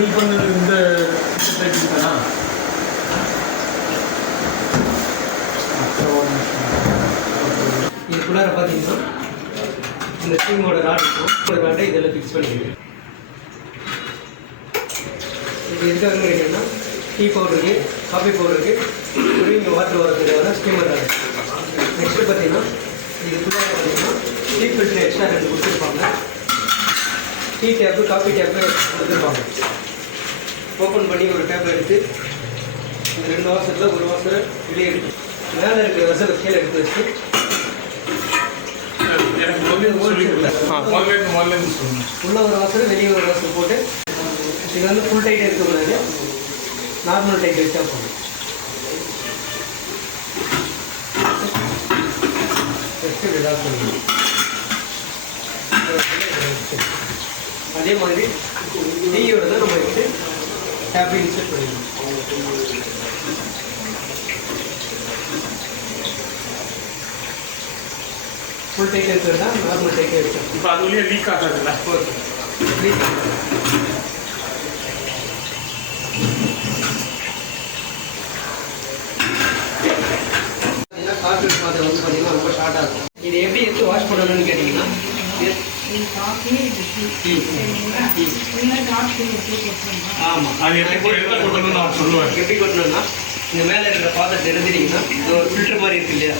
Fill பண்ணது இந்த type தானா? இதுக்குள்ளார பார்த்தீங்கன்னா இந்த ஸ்டீமோட ராட் இருக்கும். ஒரு ராட்டை இதில் ஃபிக்ஸ் பண்ணிடுங்க. இது எதுக்காக கேட்டிங்கன்னா டீ பவுடருக்கு, காஃபி பவுடருக்கு, குடிங்க வாட்டர் வரதுக்கான ஸ்டீமர் ராட். நெக்ஸ்ட்டு பார்த்தீங்கன்னா இதுக்குள்ளார பார்த்தீங்கன்னா டீ ஃபில்டர் எக்ஸ்ட்ரா 2 கொடுத்துருப்பாங்க. டீ டேப்பு, காஃபி டேப்பு கொடுத்துருப்பாங்க. ஓப்பன் பண்ணி ஒரு டேப் எடுத்து இந்த 2 வாசத்தில் ஒரு வாசல் வெளியே எடுத்து மேலே இருக்கிற வசலை கீழே எடுத்து வச்சு உள்ள ஒரு வாசல் வெளியே ஒரு வாசல் போட்டு இது வந்து ஃபுல் டைட் இருக்கக்கூடாது, நார்மல் டைட் வச்சா போதும். அதே மாதிரி டீயோட தான் நம்ம வந்து டேப்பை இன்செர்ட் பண்ணிடணும். ஃபுல் டைட் எடுத்துருந்தா நார்மல் டைட் எடுத்தோம். இப்போ அது வழியாக லீக் ஆகாதுல்ல? ஓகே, லீக் கார்பெட் மாதிரி வந்து பார்த்தீங்கன்னா ரொம்ப ஷார்ட்டாக இருக்கும். இது எப்படி எடுத்து வாஷ் பண்ணணும்னு கேட்டிங்கன்னா ஆமாம், அது எப்படி கொட்டணும்னு நான் சொல்லுவேன். எப்படி கொட்டணும்னா இந்த மேலே இருக்கிற பாத்திரத்தை எடுத்துட்டீங்கன்னா இது ஒரு ஃபில்டர் மாதிரி இருக்கு இல்லையா,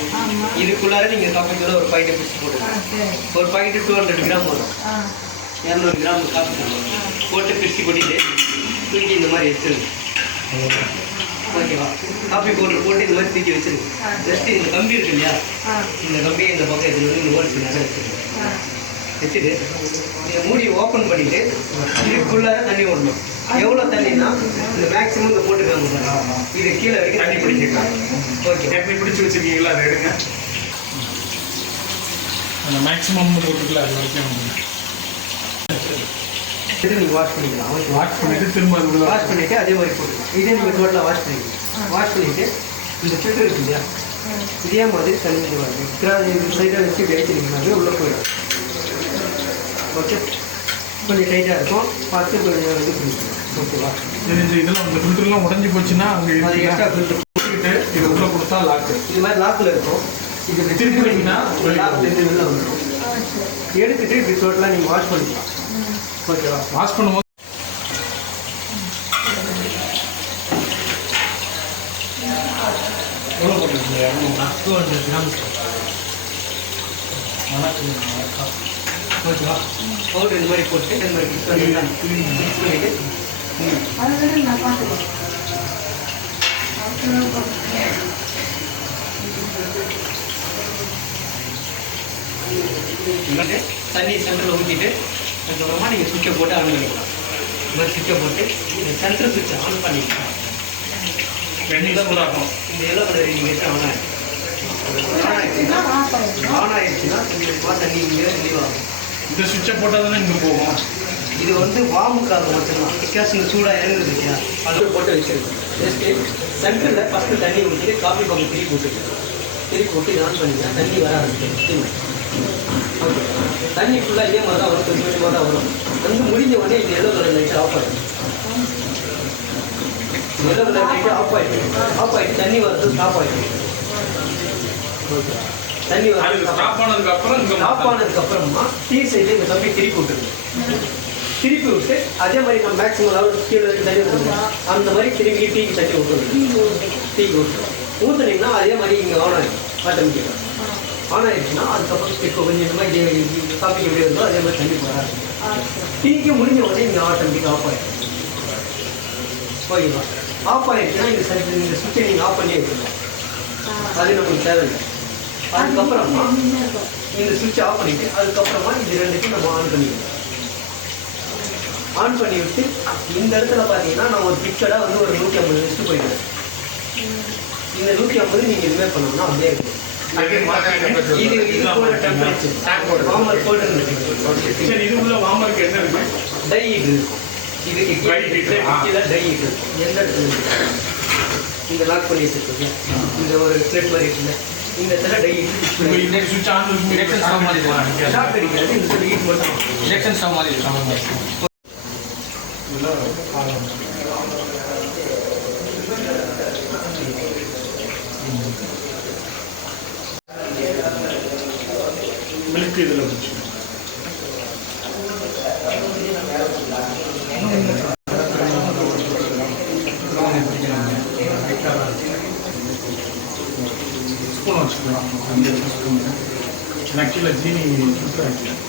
இதுக்குள்ளார நீங்கள் காஃபி தூளை ஒரு பாக்கெட்டை பிடிச்சி போடுங்க. ஒரு பாக்கெட்டு 200 கிராம் வரும். 200 கிராம் காஃபி தூள் போட்டு பிரித்து கொட்டிட்டு தூக்கி இந்த மாதிரி எடுத்துருங்க. ஓகேவா? காஃபி பவுடர் போட்டு இந்த மாதிரி தூக்கி வச்சுருங்க. ஜஸ்ட்டு இந்த கம்பி இருக்கு இல்லையா, இந்த கம்பியை இந்த பக்கம் எடுத்துகிட்டு வந்து இந்த ஓடிச்சு நேரம் வச்சுருங்க. வச்சுட்டு நீங்கள் மூடி ஓப்பன் பண்ணிவிட்டு இதுக்குள்ளார தண்ணி விடணும். எவ்வளோ தண்ணின்னா இந்த மேக்ஸிமம் இங்கே போட்டுருக்காங்க, இது கீழே வரைக்கும் தண்ணி பிடிச்சிருக்காங்க. ஓகே, எப்படி பிடிச்சி வச்சுருக்கீங்களா? அதை எடுங்க. அந்த மேக்ஸிமம் போட்டுக்கல, அது வரைக்கும் இது நீங்கள் வாஷ் பண்ணிக்கலாம். வாஷ் பண்ணிவிட்டு திரும்ப அது வாஷ் பண்ணிவிட்டு அதே மாதிரி போட்டுக்கலாம். இதே நீங்கள் டோட்டலாக வாஷ் பண்ணிக்கலாம். வாஷ் பண்ணிவிட்டு இந்த ஃபில்டர் இருக்கு இல்லையா, இதே மாதிரி தண்ணி இது சைடாக வச்சு வச்சுருக்கீங்கன்னாவே உள்ளே போயிடும். ஓகே, கொஞ்சம் டைட்டாக இருக்கும், பார்த்து கொஞ்சம் இது பண்ணிக்கலாம். ஓகேவா? இதெல்லாம் அந்த ஃபில்டர்லாம் உடஞ்சி போச்சுன்னா அங்கே அது எக்ஸ்ட்ரா ஃபில்டர் போட்டுக்கிட்டு இதை உள்ளே கொடுத்தா லாக்கு. இது மாதிரி லாக்கில் இருக்கும். இது திருப்பி வைக்கினா லாக்லேருந்து வெளில வந்துடும். எடுத்துகிட்டு இப்படி டோட்டலாக நீங்கள் வாஷ் பண்ணிக்கலாம். ஓகேவா? வாஷ் பண்ணும்போது எவ்வளோ போட்டுருக்கீங்க? 200 கிராம். ஓகேவா? பவுடர் இந்த மாதிரி போட்டு இந்த மாதிரி மிக்ஸ் பண்ணிவிட்டு தண்ணி சென்டரில் ஊற்றிட்டு அதுக்கப்புறமா நீங்கள் சுவிட்சை போட்டு ஆன் பண்ணிக்கலாம். இந்த மாதிரி சுவிட்சை போட்டு இந்த சென்ட்ரல் சுவிட்சை ஆன் பண்ணிக்கலாம். வெண்ணி சூடாகும். இந்த எல்லோ கலர் நீங்கள் வச்சு ஆன் ஆகிடுச்சுன்னா இந்த தண்ணி இங்கே ரிலீவ் ஆகும். இந்த சுவிட்சை போட்டால் தானே இங்கே போகும். இது வந்து வாமுக்காக மட்டும்தான். பிகாஸ் இந்த சூடாக இறங்குது இல்லையா, அது போட்டு வச்சுருக்கோம். ஜஸ்ட்டு சென்டரில் ஃபஸ்ட்டு தண்ணி ஊற்றிட்டு காஃபி பக்கம் திருப்பி போட்டு இது ஆன் பண்ணிங்கன்னா தண்ணி வர ஆரம்பிக்கும். ஓகே, தண்ணி ஃபுல்லாக இதே மாதிரி தான் வரும், கொஞ்சம் கொஞ்சமாக தான் வரும். வந்து முடிஞ்ச உடனே இந்த எல்லோ கலர் லைட்டு ஆஃப் ஆகிடும். எல்லோ கலர் லைட்டு ஆஃப் ஆகிட்டு தண்ணி வரது ஸ்டாப் ஆகிடும். ஓகே, தண்ணி ஸ்டாப் ஆனதுக்கப்புறமா டீ சைடில் இந்த தம்பி திருப்பி விட்டு அதே மாதிரி நம்ம மேக்ஸிமம் அளவு கீழே தண்ணி ஊற்றணும். அந்த மாதிரி திரும்பி டீக்கு தண்ணி ஊற்றணும். டீக்கு ஊற்றுனீங்கன்னா அதே மாதிரி இங்கே ஆன் ஆகிடும். ஆட்டோமேட்டிக்காக ஆன் ஆகிடுச்சுன்னா அதுக்கப்புறம் இப்போ கொஞ்சம் இந்த மாதிரி காஃபிக்கு எப்படி இருந்தோ அதே மாதிரி தண்ணி வராது. டீக்கு முடிஞ்ச உடனே இங்கே ஆட்டோமேட்டிக்காக ஆஃப் ஆகிடும். ஓகேவா? ஆஃப் ஆகிடுச்சுன்னா இந்த சுவிட்சை நீங்கள் ஆஃப் பண்ணி வச்சுருக்கோம். அது நமக்கு தேவையில்லை. அதுக்கப்புறமா இந்த சுவிட்சை ஆஃப் பண்ணிவிட்டு அதுக்கப்புறமா இது ரெண்டுக்கும் நம்ம ஆன் பண்ணிக்கணும். ஆன் பண்ணி விட்டு இந்த இடத்துல பார்த்தீங்கன்னா நான் ஒரு பிக்சராக வந்து ஒரு 150 வச்சுட்டு போயிடுவேன். இந்த 150 நீங்கள் இதுவே பண்ணணும்னா அப்படியே இருக்கும். இது டெம்பரேச்சர் வார்மர் கோல்டு சரி. இது உள்ள வார்மருக்கு என்ன இருக்கு? டை ஹீட் இருக்கும். இதுக்கு கீழே டை ஹீட் இருக்கும். எந்த இடத்துல இந்த லாக் பண்ணி வச்சுருக்கோங்க, இந்த ஒரு த்ரெட் மாதிரி இருக்குல்ல, இந்த இடத்துல டை ஹீட் சுவிட்ச் ஆன் இருக்கும். இண்டக்ஷன் ஸ்டவ் மாதிரி ஷாக் அடிக்காது. இந்த ஹீட் மட்டும் இண்டக்ஷன் ஸ்டவ் மாதிரி இதில் பாலம் மில்க் இதில் வச்சு ஸ்பூன் வச்சுக்கலாம் 5 ஸ்பூன். நான் கீழே ஜீனி சூப்பராக வைக்கிறேன்.